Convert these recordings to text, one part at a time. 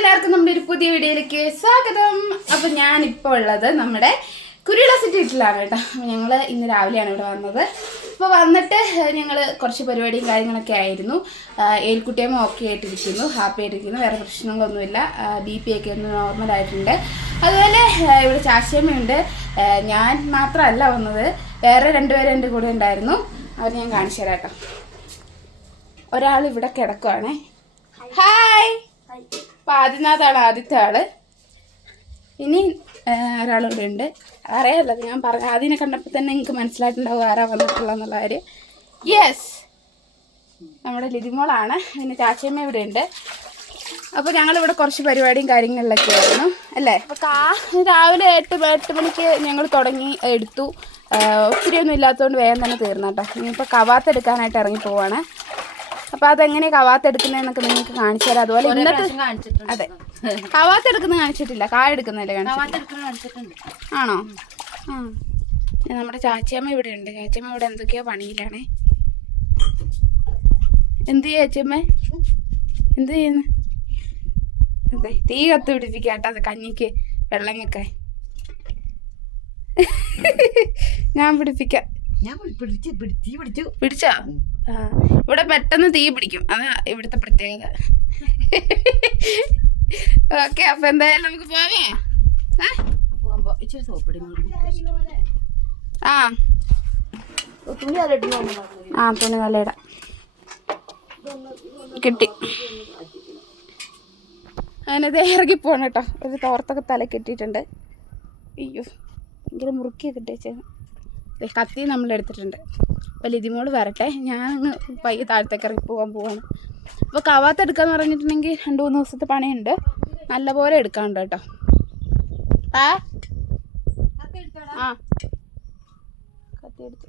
എല്ലാവർക്കും നമ്മുടെ ഒരു പുതിയ വീഡിയോയിലേക്ക് സ്വാഗതം. അപ്പോൾ ഞാനിപ്പോൾ ഉള്ളത് നമ്മുടെ കുരുവിള സിറ്റി വീട്ടിലാണ് കേട്ടോ. ഞങ്ങൾ ഇന്ന് രാവിലെയാണ് ഇവിടെ വന്നത്. അപ്പോൾ വന്നിട്ട് ഞങ്ങൾ കുറച്ച് പരിപാടിയും കാര്യങ്ങളൊക്കെ ആയിരുന്നു. ഏൽക്കുട്ടിയമ്മ ഓക്കെ ആയിട്ടിരിക്കുന്നു, ഹാപ്പി ആയിട്ടിരിക്കുന്നു, വേറെ പ്രശ്നങ്ങളൊന്നുമില്ല. BP ഒക്കെ ഒന്ന് നോർമലായിട്ടുണ്ട്. അതുപോലെ ഇവിടെ ചാച്ചിയമ്മയുണ്ട്. ഞാൻ മാത്രമല്ല വന്നത്, വേറെ രണ്ടുപേരും എൻ്റെ കൂടെ ഉണ്ടായിരുന്നു. അവർ ഞാൻ കാണിച്ചു തരാം കേട്ടോ. ഒരാൾ ഇവിടെ കിടക്കുവാണേ. ഹായ്. അപ്പോൾ ആദിനാഥാണ് ആദ്യത്തെ ആള്. ഇനി ഒരാളിവിടെ ഉണ്ട്. അറിയാമല്ലോ, ഞാൻ പറഞ്ഞു ആദ്യനെ കണ്ടപ്പോൾ തന്നെ നിങ്ങൾക്ക് മനസ്സിലായിട്ടുണ്ടാവും ആരാ വന്നിട്ടുള്ളതെന്നുള്ള കാര്യം. യെസ്, നമ്മുടെ ലിതിമോളാണ്. പിന്നെ ചാച്ചയമ്മ ഇവിടെ ഉണ്ട്. അപ്പോൾ ഞങ്ങളിവിടെ കുറച്ച് പരിപാടിയും കാര്യങ്ങളിലൊക്കെ ആയിരുന്നു അല്ലേ. അപ്പോൾ രാവിലെ 8 മണിക്ക് ഞങ്ങൾ തുടങ്ങി എടുത്തു. ഒത്തിരി ഒന്നും ഇല്ലാത്തതുകൊണ്ട് വേഗം തന്നെ തീർന്നു കേട്ടോ. ഇനിയിപ്പോൾ കവാത്തെടുക്കാനായിട്ട് ഇറങ്ങി പോവാണ്. അപ്പോൾ അതെങ്ങനെയാണ് കവാത്തെടുക്കുന്നതെന്നൊക്കെ നിങ്ങൾക്ക് കാണിച്ചു തരാം. അതുപോലെ ഇന്നത്തെ അതെ, കവാത്തെടുക്കുന്നത് കാണിച്ചിട്ടില്ല, കായ എടുക്കുന്നതല്ലേ കാണിച്ചിട്ടുണ്ട്. ആണോ? ആ, നമ്മുടെ ചാച്ചിയമ്മ ഇവിടെ ഉണ്ട്. ചാച്ചിയമ്മ ഇവിടെ എന്തൊക്കെയോ പണിയിലാണേ. എന്ത് ചെയ്യ ചാച്ചിയമ്മ? എന്ത് ചെയ്യുന്നു? അതെ, തീ കത്ത് പിടിപ്പിക്കാട്ടോ. അത് കഞ്ഞിക്ക് വെള്ളം വെക്കാൻ ഞാൻ പിടിപ്പിക്കാം. പിടിച്ചോ? ആ, ഇവിടെ പെട്ടെന്ന് തീ പിടിക്കും, അതാ ഇവിടുത്തെ പ്രത്യേകത. ഓക്കെ, അപ്പൊ എന്തായാലും നമുക്ക് പോവേ. തുണി നല്ല ഇടാം. കിട്ടി. അങ്ങനെ ഇറങ്ങി പോണം കേട്ടോ. ഒരു തോർത്തൊക്കെ തല കെട്ടിയിട്ടുണ്ട്. അയ്യോ, ഭയങ്കര മുറുക്കിയൊക്കെ ഇട്ടേച്ചത്. കത്തി നമ്മൾ എടുത്തിട്ടുണ്ട്. അപ്പോൾ ലിതിമോള് വരട്ടെ, ഞാനങ്ങ് പയ്യെ താഴത്തേക്ക് ഇറങ്ങി പോവാണ്. അപ്പോൾ കവാത്തെടുക്കാന്ന് പറഞ്ഞിട്ടുണ്ടെങ്കിൽ 2-3 ദിവസത്തെ പണിയുണ്ട്. നല്ലപോലെ എടുക്കാനുണ്ട് കേട്ടോ. ആ, കത്തി എടുത്തു.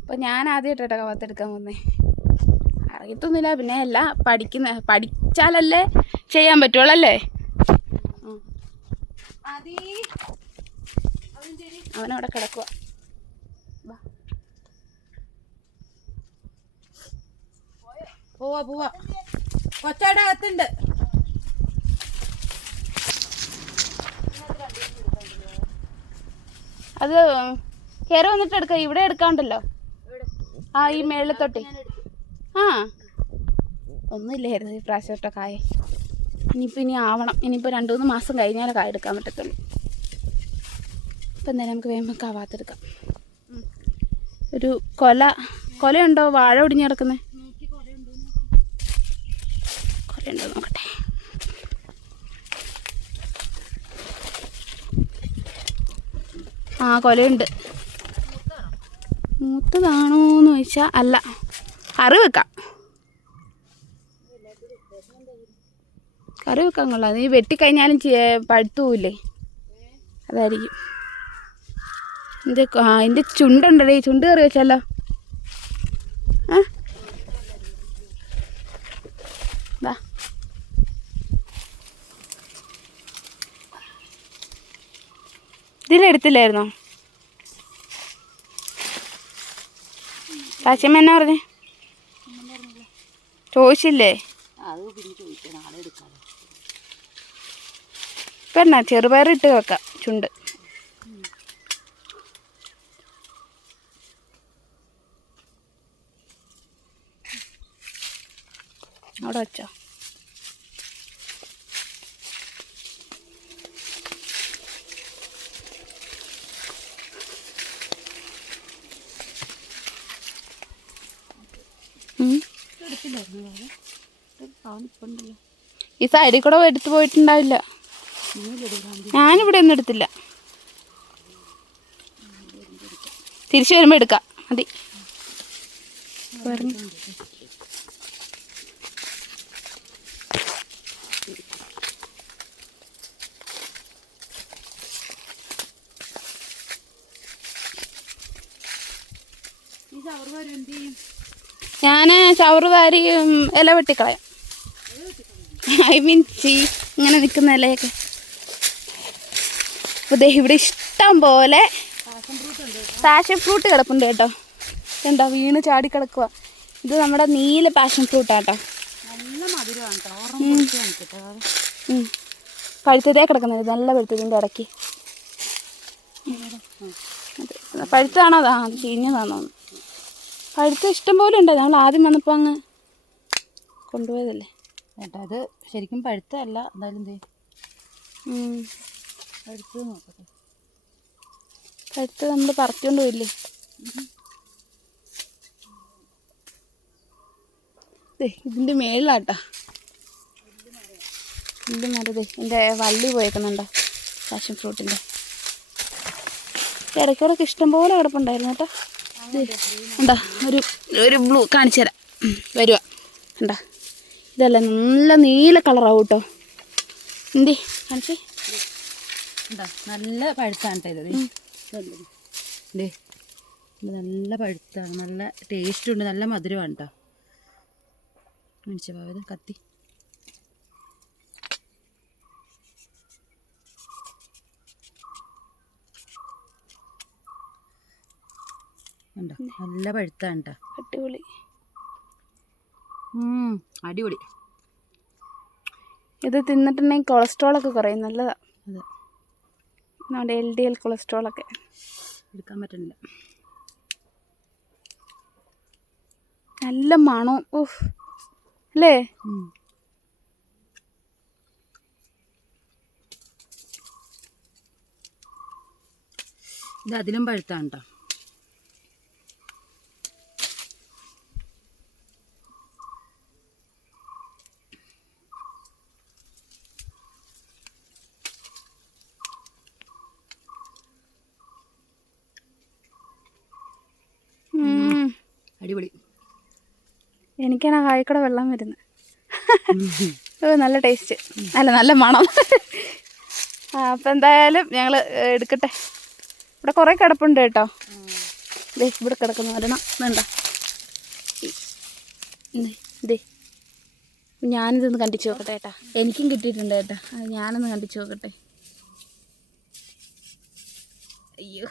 അപ്പോൾ ഞാൻ ആദ്യമായിട്ടോ കവാത്തെടുക്കാൻ വന്നേ. അറിയത്തൊന്നുമില്ല, പിന്നെ എല്ലാം പഠിച്ചാലല്ലേ ചെയ്യാൻ പറ്റുള്ളൂ അല്ലേ. അവനവിടെ കിടക്കുക. പോവാ കൊച്ചാടെ അകത്തുണ്ട്. അത് കയറി വന്നിട്ട് എടുക്കാം. ഇവിടെ എടുക്കാണ്ടല്ലോ. ആ, ഈ മേളിൽ തൊട്ടി. ആ, ഒന്നുമില്ലായിരുന്നു ഈ പ്രാവശ്യം കേട്ടോ കായ. ഇനി ആവണം. ഇനിയിപ്പോൾ 2-3 മാസം കഴിഞ്ഞാലേ കായ എടുക്കാൻ പറ്റത്തുള്ളൂ. ഇപ്പം എന്തായാലും നമുക്ക് വേഗം കവാത്തെടുക്കാം. ഒരു കൊലയുണ്ടോ? വാഴ ഒടിഞ്ഞ് കിടക്കുന്നത് കൊലയുണ്ടോ നോക്കട്ടെ. ആ, കൊലയുണ്ട്. മൂത്തതാണോ എന്ന് ചോദിച്ചാൽ അല്ല. കറി വെക്കാം കൊള്ളാം. നീ വെട്ടിക്കഴിഞ്ഞാലും പഴുത്തുപോയില്ലേ, അതായിരിക്കും. ഇതിൻ്റെ ചുണ്ടുണ്ടല്ലേ, ചുണ്ട് കറി വെച്ചാലോ? വാ, ഇതിലെടുത്തില്ലായിരുന്നോ? ചാച്ചമ്മ എന്നാ പറഞ്ഞേ? ചോദിച്ചില്ലേ? ഇപ്പം എന്നാ ചെറുപയറിട്ട് വെക്കാം ചുണ്ട്. അവിടെ വെച്ചോ. ഈ സൈഡിൽ കൂടെ എടുത്തു പോയിട്ടുണ്ടാവില്ല. ഞാനിവിടെ ഒന്നും എടുത്തില്ല. തിരിച്ചു വരുമ്പോൾ എടുക്കാം. മതി. ഞാൻ ചവറ് വാരി ഇല വെട്ടിക്കളയാം. ഐ മീൻ ഇങ്ങനെ നിൽക്കുന്ന ഇലയൊക്കെ. അപ്പോൾ ഇവിടെ ഇഷ്ടം പോലെ പാഷൻ ഫ്രൂട്ട് കിടപ്പുണ്ട് കേട്ടോ. എന്താ വീണ് ചാടി കിടക്കുക. ഇത് നമ്മുടെ നീല പാഷൻ ഫ്രൂട്ടാട്ടോ. നല്ല മധുരമാണ് കേട്ടോ. പഴുത്തതേ കിടക്കുന്നത്, നല്ല പഴുത്തതിൻ്റെ ഇടയ്ക്ക്. പഴുത്താണോ? അതാ അത് ചീഞ്ഞതാണോ? പഴുത്ത ഇഷ്ടം പോലെ ഉണ്ട്. നമ്മൾ ആദ്യം വന്നപ്പോൾ അങ്ങ് കൊണ്ടുപോയതല്ലേ കേട്ടോ. അത് ശരിക്കും പഴുത്തല്ല. എന്തായാലും എന്തേ പഴുത്തത് നോക്കട്ടെ. പഴുത്ത് നമ്മൾ പറിച്ചുകൊണ്ട് പോയില്ലേ. ഇതിൻ്റെ മേളിലാട്ടാ വലിയ മരത്. എൻ്റെ വള്ളി പോയേക്കുന്നുണ്ടോ പാഷൻ ഫ്രൂട്ടിൻ്റെ. ഇടയ്ക്കിടയ്ക്ക് ഇഷ്ടം പോലെ കിടപ്പുണ്ടായിരുന്നു കേട്ടോ. എന്താ ഒരു ബ്ലൂ കാണിച്ചു തരാം. വരുക എന്താ ഇതല്ല, നല്ല നീല കളറാവും കേട്ടോ. എന്തേ കാണിച്ചേ. എന്താ നല്ല പഴുത്താണ് കേട്ടോ ഇത്. നല്ല പഴുത്താണ്, നല്ല ടേസ്റ്റ് ഉണ്ട്, നല്ല മധുരമാണ് കേട്ടോ. കാണിച്ച പാവത് കത്തി. ഉണ്ടോ നല്ല പഴുത്താണ് കേട്ടോ. അടിപൊളി. അടിപൊളി. ഇത് തിന്നിട്ടുണ്ടെങ്കിൽ കൊളസ്ട്രോളൊക്കെ കുറയും, നല്ലതാണ്. അതെ, നമ്മുടെ LDL കൊളസ്ട്രോളൊക്കെ എടുക്കാൻ പറ്റുന്നില്ല. നല്ല മണം. ഓഹ് അല്ലേ. ഇത് അതിലും പഴുത്താണ് കേട്ടോ. അടിപൊളി. എനിക്കാണ് ആ കായ്ക്കട വെള്ളം വരുന്നത്. നല്ല ടേസ്റ്റ്, നല്ല മണം. അപ്പം എന്തായാലും ഞങ്ങൾ എടുക്കട്ടെ. ഇവിടെ കുറേ കിടപ്പുണ്ട് കേട്ടോ. ഇവിടെ കിടക്കുന്ന ഒരെണ്ണം വേണ്ട. ഇതേ ഞാനിതൊന്ന് കണ്ടിച്ച് നോക്കട്ടെ ഏട്ടാ. എനിക്കും കിട്ടിയിട്ടുണ്ട് ഏട്ടാ. ഞാനൊന്ന് കണ്ടിച്ച് നോക്കട്ടെ. അയ്യോ,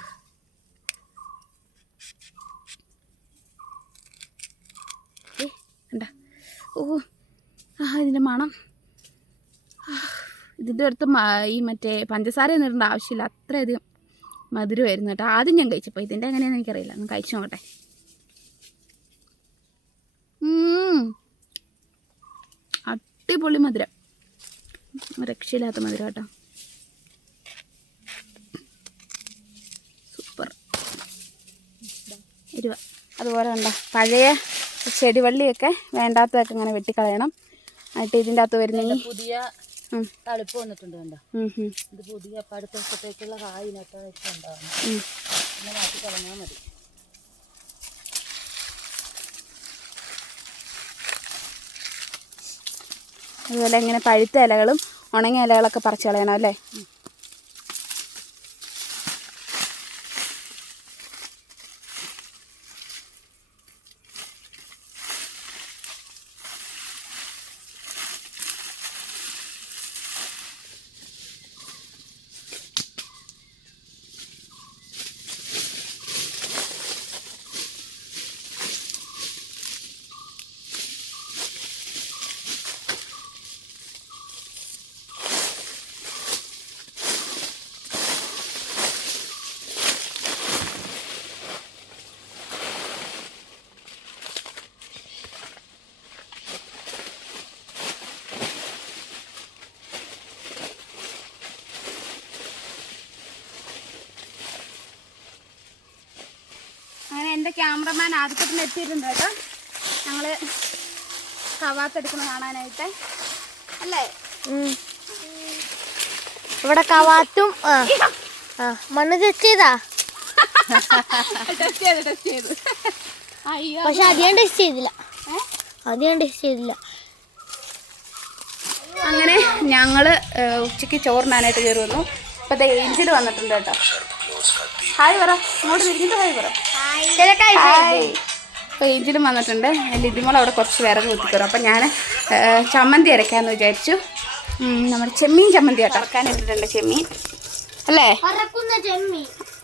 കണ്ട. ഓ ഇതിൻ്റെ മണം. ഇതിൻ്റെ അടുത്ത് ഈ മറ്റേ പഞ്ചസാരയൊന്നും ഇടേണ്ട ആവശ്യമില്ല, അത്രയധികം മധുരമായിരുന്നു കേട്ടോ. ആദ്യം ഞാൻ കഴിച്ചപ്പോൾ, ഇതിൻ്റെ എങ്ങനെയാണെന്ന് എനിക്കറിയില്ല. ഒന്ന് കഴിച്ചു നോക്കട്ടെ. അടിപൊളി മധുരം, രക്ഷയില്ലാത്ത മധുരം കേട്ടോ. സൂപ്പർ എരിവ. അതുപോലെ കണ്ട പഴയ ചെടിവള്ളിയൊക്കെ വേണ്ടാത്തതൊക്കെ ഇങ്ങനെ വെട്ടിക്കളയണം. എന്നിട്ട് ഇതിൻ്റെ അകത്ത് വരുന്ന പുതിയ തളിപ്പ് വന്നിട്ടുണ്ട് കണ്ടോ. ഇത് പുതിയ അടുത്ത വർഷത്തേക്കുള്ള കായ് നട്ടുണ്ടാവും. പിന്നെ മാറ്റി കളഞ്ഞാൽ മതി. അതുപോലെ ഇങ്ങനെ പഴുത്ത ഇലകളും ഉണങ്ങിയ ഇലകളൊക്കെ പറിച്ച് കളയണം അല്ലേ. അങ്ങനെ എൻ്റെ ക്യാമറമാൻ ആദ്യത്തിന് എത്തിയിട്ടുണ്ട് കേട്ടോ. ഞങ്ങൾ കവാത്തെടുക്കുന്ന കാണാനായിട്ട് അല്ലേ. ഇവിടെ കവാത്തും മണ്ണ് ടെസ്റ്റ് ചെയ്താ. ടെസ്റ്റ് ചെയ്ത് അയ്യോ, പക്ഷെ അധികം ടെസ്റ്റ് ചെയ്തില്ല. അങ്ങനെ ഞങ്ങൾ ഉച്ചയ്ക്ക് ചോറിനാനായിട്ട് കയറി വന്നു. അപ്പോൾ അത് ഏഞ്ചൽ വന്നിട്ടുണ്ട് കേട്ടോ. ഹായ് പറ, ഇങ്ങോട്ട് തിരിഞ്ഞിട്ട് ഹായ് പറ. ഹായ്. അപ്പോൾ ഏഞ്ചലും വന്നിട്ടുണ്ട്. ലിതിമോൾ അവിടെ കുറച്ച് വിറക് കുത്തിക്കറും. അപ്പം ഞാൻ ചമ്മന്തി അരയ്ക്കാമെന്ന് വിചാരിച്ചു. നമ്മുടെ ചെമ്മീൻ ചമ്മന്തി കേട്ടോ, അരക്കാൻ ഇട്ടിട്ടുണ്ട് ചെമ്മീൻ അല്ലേ.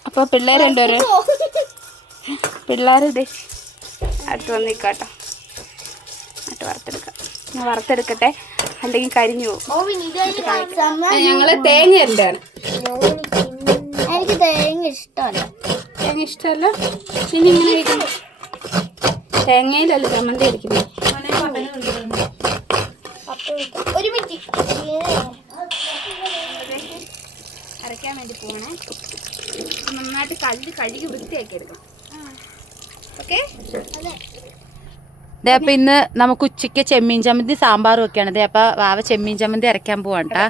അപ്പോൾ പിള്ളേർ രണ്ടുപേരും പിള്ളേർ ഇതേ അടുത്ത് വന്നിക്കാട്ടോ. എന്നിട്ട് വറുത്തെടുക്കാം. ഞാൻ വറുത്തെടുക്കട്ടെ, അല്ലെങ്കിൽ കരിഞ്ഞു പോകും. ഞങ്ങൾ തേങ്ങ എന്താണ് എനിക്ക് തേങ്ങ ഇഷ്ടമല്ല. തേങ്ങ ഇഷ്ടമല്ല. പിന്നെ ഇങ്ങനെ കഴിക്കുന്നു. തേങ്ങയിലല്ല ചമ്മന്തി അടിക്കുന്നത്. ഒരു മിനിറ്റ് അരയ്ക്കാൻ വേണ്ടി പോകണേ. നന്നായിട്ട് കഴുകി വൃത്തിയാക്കി എടുക്കണം. ഓക്കെ. ദേ അപ്പം ഇന്ന് നമുക്ക് ഉച്ചയ്ക്ക് ചെമ്മീൻ ചമ്മന്തി സാമ്പാറും ഒക്കെയാണ്. ദേ അപ്പം വാവ ചെമ്മീൻ ചമ്മന്തി അരയ്ക്കാൻ പോവാണ് കേട്ടോ.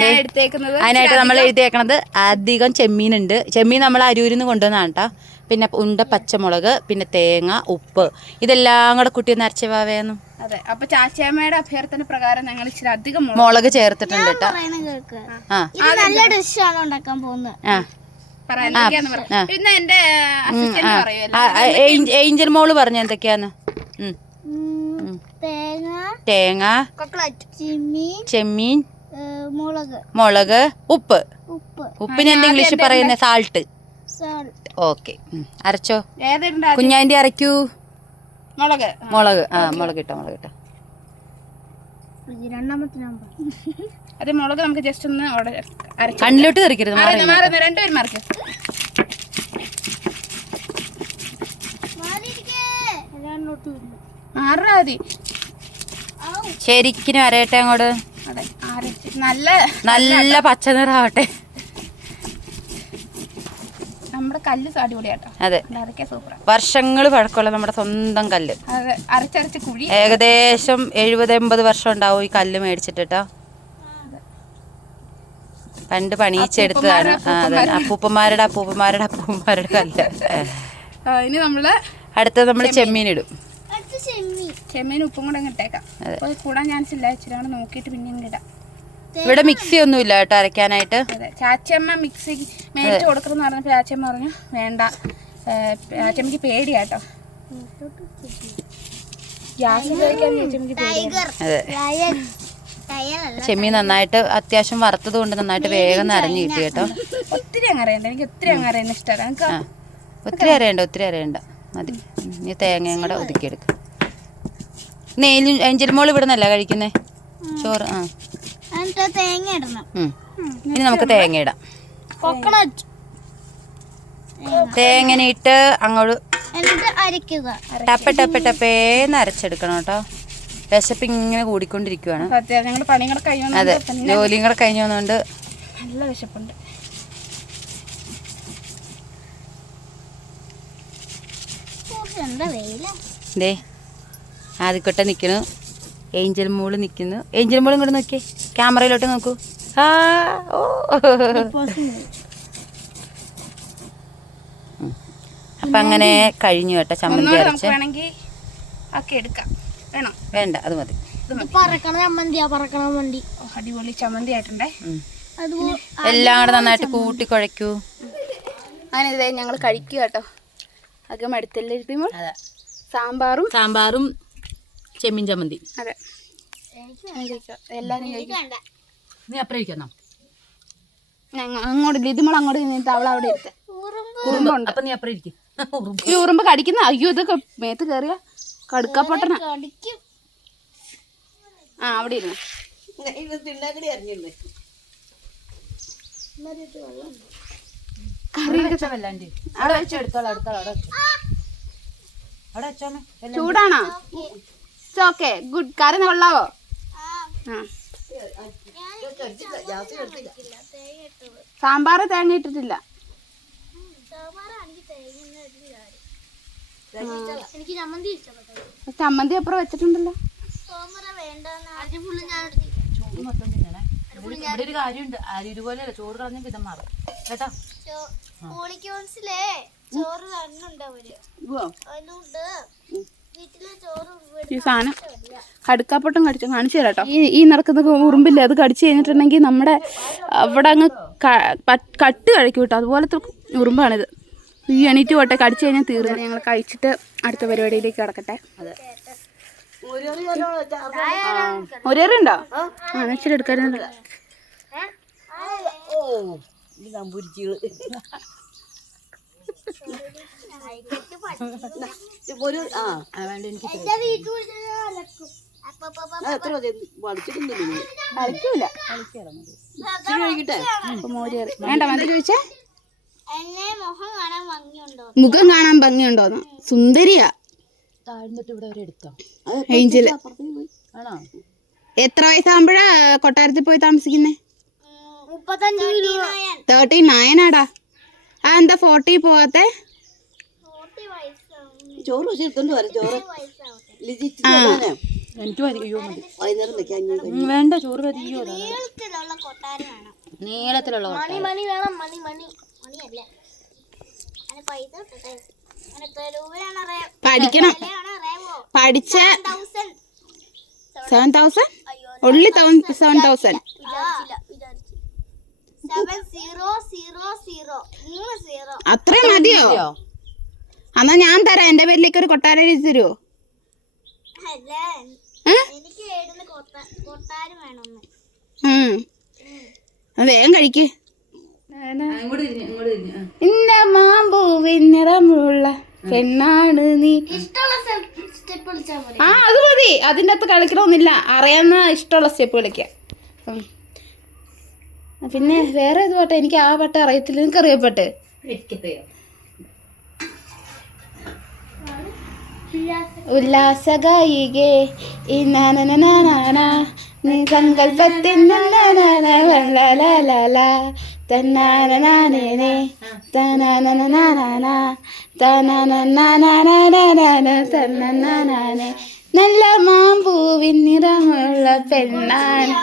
ഞാൻ എടുത്തേക്കുന്നത് അതിനായിട്ട് നമ്മൾ എഴുതിയേക്കണത് അധികം ചെമ്മീനുണ്ട്. ചെമ്മീൻ നമ്മൾ അരൂരിൽ നിന്ന് കൊണ്ടുവന്നതാണ് കേട്ടോ. പിന്നെ ഉണ്ട പച്ചമുളക്, പിന്നെ തേങ്ങ, ഉപ്പ്, ഇതെല്ലാം കൂടെ കുട്ടിയൊന്ന് അരച്ച വാവേന്നു. അതെ. അപ്പൊ ചാച്ചിയമ്മയുടെ അഭ്യർത്ഥന പ്രകാരം ഞങ്ങൾ ഇച്ചിരി അധികം മുളക് ചേർത്തിട്ടുണ്ട് കേട്ടോ. നല്ല ഡിഷാണ് ഉണ്ടാക്കാൻ പോകുന്നത്. പിന്നെ എന്റെ അസിസ്റ്റന്റ് പറയുമല്ലോ, ഏഞ്ചൽ മോള് പറഞ്ഞു എന്തൊക്കെയാന്ന്. തേങ്ങ, ചെമ്മീൻ, മുളക്, ഉപ്പ്. ഉപ്പിന് എന്താ ഇംഗ്ലീഷിൽ പറയുന്നത്? സാൾട്ട്. ഓക്കെ, അരച്ചോ കുഞ്ഞാൻ്റെ. അരയ്ക്കൂ. മുളക് മുളക് ഇട്ടോ. അത് മുളക് നമുക്ക് ജസ്റ്റ് ഒന്ന് കണ്ണിലോട്ട് തെറിക്കരുത്. രണ്ടുപേരും മറിക്കും. മതി. ശരിക്കും അരയട്ടെ അങ്ങോട്ട്. അതെ, നല്ല പച്ച നിറാവട്ടെ. നമ്മുടെ കല്ല് അടിപൊളിയാട്ടോ. അതെ, വർഷങ്ങൾ പഴക്കമുള്ള നമ്മുടെ സ്വന്തം കല്ല്. അരച്ചരച്ച് കുഴി. ഏകദേശം 70-80 വർഷം ഉണ്ടാവും ഈ കല്ല് മേടിച്ചിട്ടോ. പണ്ട് പണിയിച്ചെടുത്തതാണ്. അപ്പൂപ്പന്മാരുടെ കല്ല്. ഇനി നമ്മള് അടുത്തത് നമ്മൾ ചെമ്മീൻ ഇടും. ചെമ്മീൻ ഉപ്പും കൂടെ ഇട്ടേക്കാം. കൂടാൻ ചാൻസ് ഇല്ല. ഇച്ചിരി കൂടെ നോക്കിയിട്ട് പിന്നെ ഇടാം. ഇവിടെ മിക്സി ഒന്നും ഇല്ല കേട്ടോ അരയ്ക്കാനായിട്ട്. ചാച്ചമ്മ മിക്സി മേടിച്ച് കൊടുക്കണം എന്ന് പറഞ്ഞപ്പോൾ ചാച്ചമ്മ പറഞ്ഞു വേണ്ട, ചാച്ചമ്മക്ക് പേടിയാട്ടോ. ഗ്യാസ് ചെമ്മീൻ നന്നായിട്ട് അത്യാവശ്യം വറുത്തത് കൊണ്ട് നന്നായിട്ട് വേഗം നിറഞ്ഞു കിട്ടി കേട്ടോ. ഒത്തിരി അങ്ങ് അറിയണ്ട. എനിക്ക് ഒത്തിരി അങ്ങ് അറിയുന്ന ഇഷ്ടമല്ല. ഒത്തിരി അറിയണ്ട മതി. ഇനി തേങ്ങയും കൂടെ ഒതുക്കിയെടുക്കും. ഏഞ്ചൽ മോൾ ഇവിടെ നിന്നല്ല കഴിക്കുന്നേ ചോറ്. തേങ്ങ ഇടണം. ഇനി നമുക്ക് തേങ്ങ ഇടാം. തേങ്ങ ഇട്ട് അങ്ങോട്ട് ടപ്പേന്ന് അരച്ചെടുക്കണം കേട്ടോ. വിശപ്പ് ഇങ്ങനെ കൂടിക്കൊണ്ടിരിക്കുവാണ്. അതെ, ജോലിയും കൂടെ കഴിഞ്ഞു വന്നുകൊണ്ട് നല്ല വിശപ്പുണ്ട്. ദേ ആദ്യക്കൊട്ട നിൽക്കുന്നു, ഏഞ്ചൽ മോള് നിൽക്കുന്നു. ഏഞ്ചൽ മോളും കൂടെ നോക്കിയേ, ക്യാമറയിലോട്ട് നോക്കൂ. അപ്പം അങ്ങനെ കഴിഞ്ഞു കേട്ടോ ചമ്മന്തി അരച്ച്. വേണ്ട, അത് മതി. അടിപൊളി ചമ്മന്തി ആയിട്ടുണ്ടേ. എല്ലാം കൂടെ നന്നായിട്ട് കൂട്ടി കുഴയ്ക്കൂ. അങ്ങനെ ഞങ്ങൾ കഴിക്കുക കേട്ടോ. അകം അടുത്തെല്ലാം സാമ്പാറും ചെമ്മീൻ ചമ്മന്തി. അതെ, എല്ലാരും നീ അപ്പുറം ഇരിക്കുന്നോ? അങ്ങോട്ട് ഇതിമോൾ അങ്ങോട്ട് നിന്നിട്ട് അവളവിടെ ഇരുത്തെ. ഉറുമ്പുണ്ട്. അപ്പൊ നീ അപ്പുറം ഇരിക്കും. ഈ ഉറുമ്പ് കടിക്കുന്ന. അയ്യോ, ഇതൊക്കെ മേത്ത് കയറിയ കടുക്കപ്പൊട്ടണ. അവിടെ ഇരുന്നു. ചൂടാണോ? Okay, good. കറി കൊള്ളാവോ? സാമ്പാർ തേങ്ങ ഇട്ടിട്ടില്ല. ചമ്മന്തി അപ്പുറം വെച്ചിട്ടുണ്ടല്ലോ. ഒരു കാര്യമുണ്ട്, ഇതുപോലെ ചോറ് കളഞ്ഞ വിധം മാറും കേട്ടോ. ഈ സാധനം കടുക്കാപ്പൊട്ടം കാണിച്ചു തരാം കേട്ടോ. ഈ നടക്കുന്ന ഉറുമ്പില്ലേ, അത് കടിച്ചു കഴിഞ്ഞിട്ടുണ്ടെങ്കിൽ നമ്മുടെ അവിടെ അങ്ങ് കട്ട് കഴിക്കും കേട്ടോ. അതുപോലത്തെ ഉറുമ്പാണിത്. ഈ എണീറ്റ് പോട്ടെ, കടിച്ചു കഴിഞ്ഞാൽ തീർന്നു. ഞങ്ങൾ കഴിച്ചിട്ട് അടുത്ത പരിപാടിയിലേക്ക് കിടക്കട്ടെ. ഒരേറുണ്ടോ? ഇച്ചിരി എടുക്കാറുണ്ട്. ഒരു വേണ്ട എനിക്ക് എത്ര പഠിച്ചിട്ടുണ്ടല്ലോ കളിക്കൂല കഴിക്കട്ടെ. അപ്പൊ മോര് കറി വേണ്ട മതി ചോദിച്ചേ. എന്നെ മുഖം കാണാൻ ഭംഗിയുണ്ടോ? മുഖം കാണാൻ ഭംഗിയുണ്ടോന്ന്? സുന്ദരിയാ. താഴ്ന്നിട്ട് ഇവിടെ വരെ എടുത്തോ ഏഞ്ചല്. ആണോ? എത്ര വയസ്സാകുമ്പോഴാ കൊട്ടാരത്തിൽ പോയി താമസിക്കുന്നേ? 35 39 ആടാ. ആ എന്താ 40 പോവാത്തെ? 40 വയസ്സാവും. ചോറ് പക്ഷെ എടുത്തോണ്ട് വരാം. ചോറ് എനിക്ക് മതി. അയ്യോ മതി. വൈകുന്നേരം വെക്കാൻ വേണ്ട ചോറ് മതിയോ? നീളത്തിലുള്ള കൊട്ടാരം വേണം. നീളത്തിലുള്ള മണി വേണം. മണിയല്ല. അതിന് പൈസ കിട്ടട്ടെ. അതിന് എത്ര രൂപയാണ് അറിയാം? പഠിക്കണം. അറിയാമോ? പഠിച്ച 1000. 7,000 only 7,000. വിചാരിച്ചു 7000 30. അത്രയും മതിയോ? എന്നാ ഞാൻ തരാം. എന്റെ പേരിലേക്ക് ഒരു കൊട്ടാരം എഴുതി തരുമോ? അല്ല, എനിക്ക് വീടിന് കൊട്ടാരം വേണമെന്ന്. വേഗം കഴിക്ക്. ഇന്ന മാമ്പൂവിൻ നിറമുള്ള പെണ്ണാണ് നീ. ഇഷ്ടമുള്ള സ്റ്റെപ്പ് വിളിച്ചാൽ മതി. ആ അത് മതി. അതിൻ്റെ അകത്ത് കളിക്കണമെന്നില്ല. അറിയാവുന്ന ഇഷ്ടമുള്ള സ്റ്റെപ്പ് കളിക്കാം. പിന്നെ വേറെ ഏത് പാട്ട്? എനിക്ക് ആ പാട്ട് അറിയത്തില്ല. നിങ്ങൾക്ക് അറിയാം പാട്ട്? ഉല്ലാസഗായികേ നീ സങ്കൽപ്പത്തിൻ നല്ല മാമ്പൂവിൻ നിറമുള്ള പെണ്ണാണ്.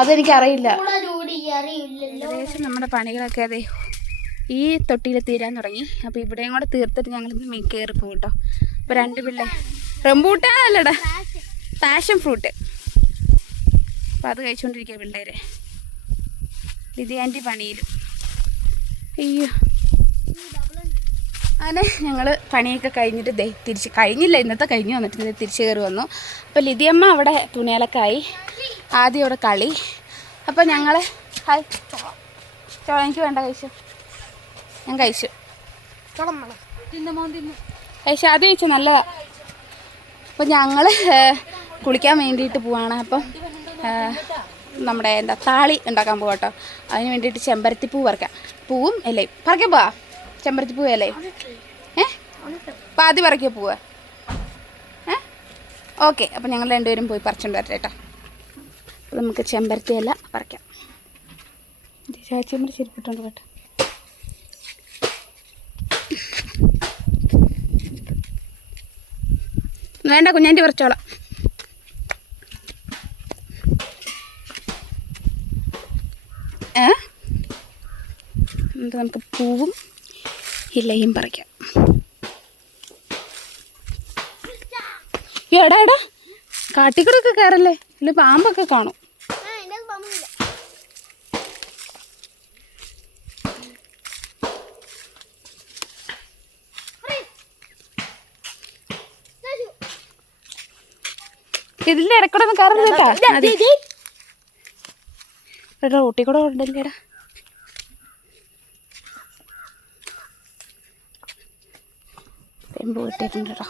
അതെനിക്കറിയില്ല. ഏകദേശം നമ്മുടെ പണികളൊക്കെ അതെ ഈ തൊട്ടിയിൽ തീരാൻ തുടങ്ങി. അപ്പോൾ ഇവിടെയും കൂടെ തീർത്തിട്ട് ഞങ്ങൾ കയറി പോകും കേട്ടോ. അപ്പോൾ 2 പിള്ളേർ റംബൂട്ടാനല്ലടാ, പാഷൻ ഫ്രൂട്ട്. അപ്പോൾ അത് കഴിച്ചുകൊണ്ടിരിക്കുക പിള്ളേരെ. ലിതി ആൻറ്റി പണിയിലും. അയ്യോ, അങ്ങനെ ഞങ്ങൾ പണിയൊക്കെ കഴിഞ്ഞിട്ട് തിരിച്ച് കഴിഞ്ഞില്ല, ഇന്നത്തെ കഴിഞ്ഞ് വന്നിട്ട് തിരിച്ച് കയറി വന്നു. അപ്പോൾ ലിതിയമ്മ അവിടെ തുണികളൊക്കെയായി. ആദ്യം അവിടെ കളി. അപ്പോൾ ഞങ്ങൾ ഹായ് ചോള എനിക്ക് വേണ്ട കഴിച്ചു. ഞാൻ കഴിച്ചു. കഴിച്ചു ആദ്യം കഴിച്ചു. നല്ലതാ. അപ്പോൾ ഞങ്ങൾ കുളിക്കാൻ വേണ്ടിയിട്ട് പോവാണ്. അപ്പം നമ്മുടെ എന്താ താളി ഉണ്ടാക്കാൻ പോവാം കേട്ടോ. അതിന് വേണ്ടിയിട്ട് ചെമ്പരത്തിപ്പൂ പറിക്കാം. പൂവും ഇലയും പറിക്കാൻ പോവാ. ചെമ്പരത്തിപ്പൂ ഇലയും അപ്പം ആദ്യം പറിക്കാൻ പോവാ. ഓക്കെ. അപ്പം ഞങ്ങൾ രണ്ടുപേരും പോയി പറിച്ചുകൊണ്ട് വരട്ടെ കേട്ടോ. അപ്പോൾ നമുക്ക് ചെമ്പരത്തി ഇല പറിക്കാം. ചാച്ചിയമ്മ ശരിപ്പെട്ടുണ്ട് കേട്ടോ. വേണ്ട കുഞ്ഞാൻ്റെ പറിച്ചോളാം. എന്നിട്ട് നമുക്ക് പൂവും ഇലയും പറിക്കാം. എടാ കാട്ടിക്കൂടൊക്കെ കയറല്ലേ, ഇല്ല പാമ്പൊക്കെ കാണും. ഇതിന്റെ ഇടക്കൂടെ ഒന്ന് കയറുന്നേട്ടാ. റോട്ടിൽ കൂടെ ഉണ്ടല്ലേടാ. പെമ്പ് കിട്ടിയിട്ടുണ്ട് കേട്ടോ.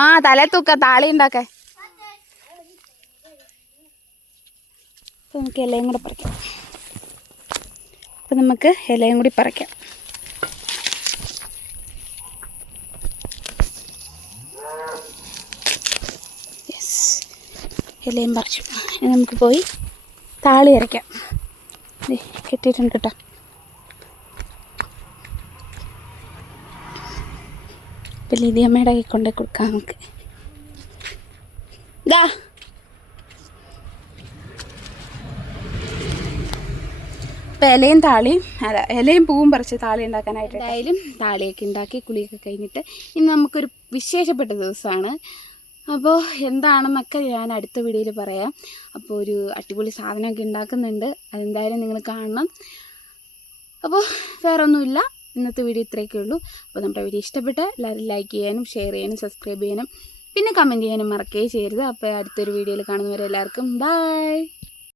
ആ തലേ തൂക്ക താളി ഉണ്ടാക്കാൻ. അപ്പം നമുക്ക് ഇലയും കൂടെ പറിക്കാം. അപ്പം നമുക്ക് ഇലയും കൂടി പറിക്കാം. യെസ്, ഇലയും പറിച്ചു. ഇനി നമുക്ക് പോയി താളി അരയ്ക്കാം. കെട്ടിയിട്ടുണ്ട് കേട്ടോ. ഇപ്പം ലിതിയമ്മയുടെ കൈ കൊണ്ടേ കൊടുക്കാം നമുക്ക്. ഇതാ ഇപ്പം ഇലയും താളിയും ഇലയും പൂവും പറിച്ച് താളി ഉണ്ടാക്കാനായിട്ട് എന്തായാലും താളിയൊക്കെ ഉണ്ടാക്കി കുളിയൊക്കെ കഴിഞ്ഞിട്ട് ഇന്ന് നമുക്കൊരു വിശേഷപ്പെട്ട ദിവസമാണ്. അപ്പോൾ എന്താണെന്നൊക്കെ ഞാൻ അടുത്ത വീഡിയോയിൽ പറയാം. അപ്പോൾ ഒരു അടിപൊളി സാധനമൊക്കെ ഉണ്ടാക്കുന്നുണ്ട്, അതെന്തായാലും നിങ്ങൾ കാണണം. അപ്പോൾ വേറൊന്നുമില്ല, ഇന്നത്തെ വീഡിയോ ഇത്രയൊക്കെ ഉള്ളൂ. അപ്പോൾ നമ്മുടെ വീഡിയോ ഇഷ്ടപ്പെട്ട എല്ലാവരും ലൈക്ക് ചെയ്യാനും ഷെയർ ചെയ്യാനും സബ്സ്ക്രൈബ് ചെയ്യാനും പിന്നെ കമൻറ്റ് ചെയ്യാനും മറക്കുകയും ചെയ്യരുത്. അപ്പോൾ അടുത്തൊരു വീഡിയോയിൽ കാണുന്നവരെല്ലാവർക്കും ബൈ.